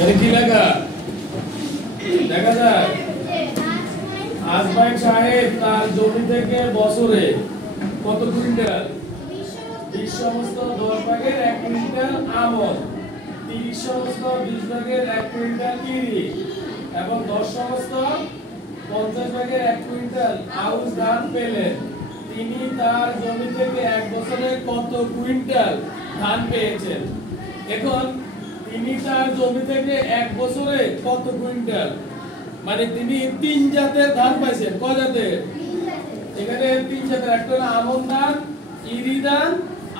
এখানে কি লেখা দেখা যায় আজমাইন সাহেব তার জমি থেকে বছরে কত কুইন্টাল 20 সমস্ত 10 ভাগের 1 কুইন্টাল আমন, 30 সমস্ত 20 ভাগের 1 কুইন্টাল ইরি এবং 10 সমস্ত 50 ভাগের 1 কুইন্টাল আউশ ধান পেলেন। তিনি তার জমি থেকে এক বছরে কত কুইন্টাল ধান পেয়েছেন? এখন তিনি তার জমি থেকে এক বছরে কত কুইন্টাল, মানে তিনি 3 জাতের ধান পাইছেন। কয় জাতের? এখানে 3 জাতের, একটা হলো আমন ধান, ইরি ধান,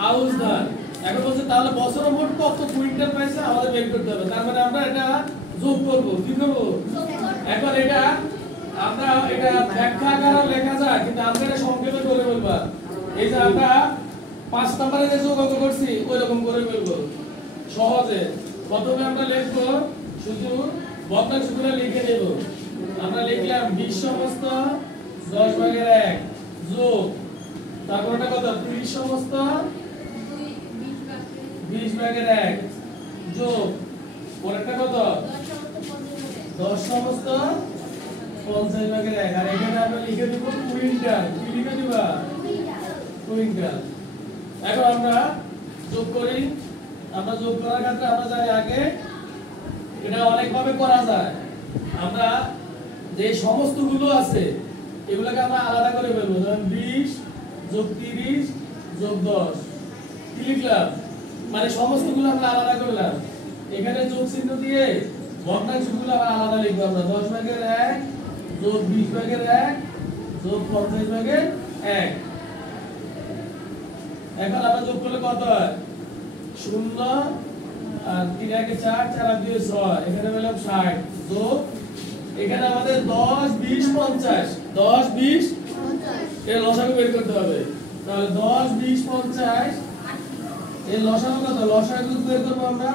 আউশ ধান। এখন বলছে তাহলে বছরে মোট কত কুইন্টাল পাইছে আমাদের বের করতে হবে। তার মানে আমরা এটা যোগ করব। কি করব? এখন এটা আমরা এটা ব্যাখ্যা আকারে লেখা যায়, কিন্তু আমরা এটা সংক্ষেপে করে বলবো। এই যে আমরা 5 নম্বরে যে যোগ করছি ওই রকম করে বলবো সহজে। প্রথমে আমরা লিখব শুধু ভগ্নাংশগুলো লিখে নেব। আমরা লিখলাম 20 সমস্ত 10 ভাগের 1 যোগ তারপরটা কত 30 সমস্ত 20 ভাগের 1 যোগ পরেরটা কত 10 সমস্ত 50 ভাগের 1। আর এখানে আমরা লিখে দেব কুইন্টাল। কি লিখে দিবা? কুইন্টাল। এখন আমরা যোগ করি। আমরা যোগ করার ক্ষেত্রে আমরা জানি আগে এটা অনেক ভাবে করা যায়। আমরা যে সমস্তগুলো আছে এগুলোকে আমরা আলাদা করে ফেলবো। যেমন 20 যোগ 30 যোগ 10 কি লিখলাম, মানে সমস্তগুলো আমরা আলাদা করলাম। এখানে যোগ চিহ্ন দিয়ে ভগ্নাংশগুলো আবার আলাদা লিখবো। আমরা 10 ভাগের 1 যোগ 20 ভাগের 1 যোগ 50 ভাগের 1। এখন আমরা যোগ করলে কত হয়? 0 আর 3 একে 4, 4 আর 2 6, এখানে পেলাম 60 যোগ এখানে আমাদের 10 20 50 10 20 এর লসাগু বের করতে হবে। তাহলে 10 20 50 এর লসাগু কত? লসাগু বের করব আমরা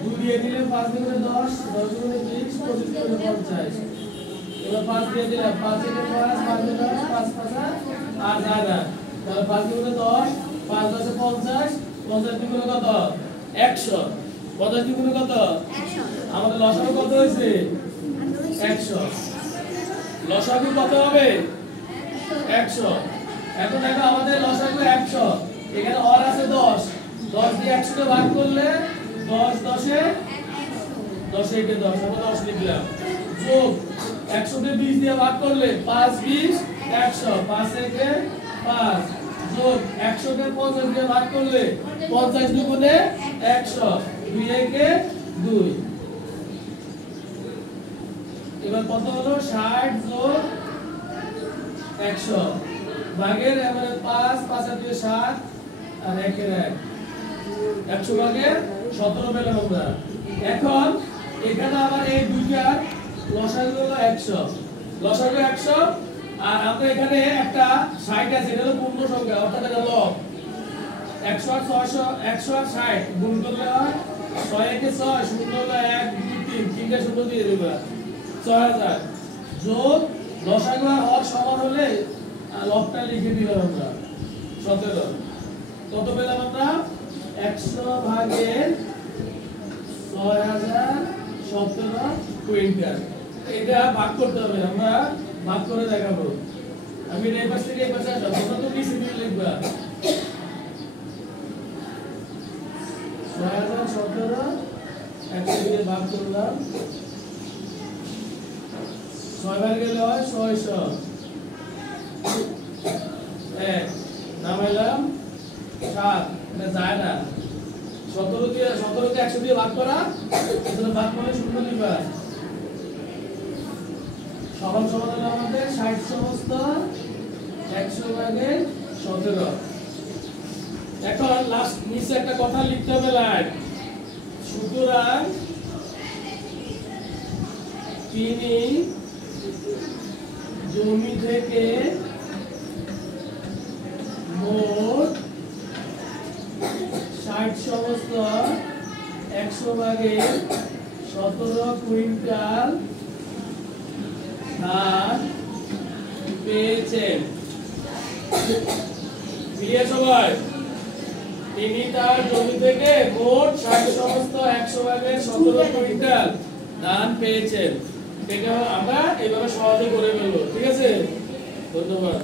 2 দিয়ে দিলে 5 দিয়ে 10 10 দিয়ে 20 25 দিয়ে 50। এবার 5 দিয়ে দিলাম 5 দিয়ে 5 5 দিয়ে 10 5 5 আর যায় না। তাহলে 5 দিয়ে 10 5 10 এ 50 50 দিয়ে কত? 100 50 দিয়ে কত? 100। আমাদের লসাগু কত হয়েছে? 100। লসাগু কত হবে? 100। এখন দেখো আমাদের লসাগু 100, এখানে অর আছে 10 10 দিয়ে 100 কে ভাগ করলে 10 10 এ 10 এ 10 আমরা 10 লিখলাম। যোগ 100 কে 20 দিয়ে ভাগ করলে 5 20 100 5 এ 5 যোগ 100 কে 50 দিয়ে ভাগ করলে 50 দুগুণে 100 2 এ 2। এবার কত হলো? 60 যোগ 100 ভাগের এবারে 5 5 আর 2 7 আর 1 এর 1 100 ভাগের 17 পেলাম আমরা। এখন এখানে আবার এই দুইটার লসাগু হলো 100, লসাগু 100 আর আমরা এখানে একটা 60 আছে, এটা হলো পূর্ণ সংখ্যা অর্থাৎ এটা লব। 100 আর 600 100 আর 60 গুণ করলে হয় 6 একে 6 শূন্য হলো 1 2 3 তিনটা শূন্য দিয়ে দেবা 6000 যোগ লসাগু আর হর সমান হলে লবটা লিখে দিলাম আমরা 17। কত পেলাম আমরা? 100 ভাগের 6017 কুইন্টাল। এটা ভাগ করতে হবে, আমরা ভাগ করে দেখাবো। আমি এই পাশ থেকে এই পাশে আসব, তোমরা তো নিচে দিয়ে লিখবা 6017 100 দিয়ে ভাগ করলাম 6 বার গেলে হয় 600 1 নামাইলাম 7, এটা যায় না। 17 কে 100 দিয়ে ভাগ করা, এজন্য ভাগ করে শূন্য দিবা। সমান সমান হলো আমাদের 60 সমস্ত 100 ভাগের 17। এখন লাস্ট নিচে একটা কথা লিখতে হবে লাইন। সুতরাং তিনি জমি থেকে মোট 60 সমস্ত 100 ভাগের 17 কুইন্টাল ধান পেয়েছেন। ক্লিয়ার সবাই? তিনি তার জমি থেকে মোট 60 সমস্ত 100 ভাগের 17 কুইন্টাল ধান পেয়েছেন। এটা আমরা এইভাবে সহজে করে ফেলবো। ঠিক আছে, ধন্যবাদ।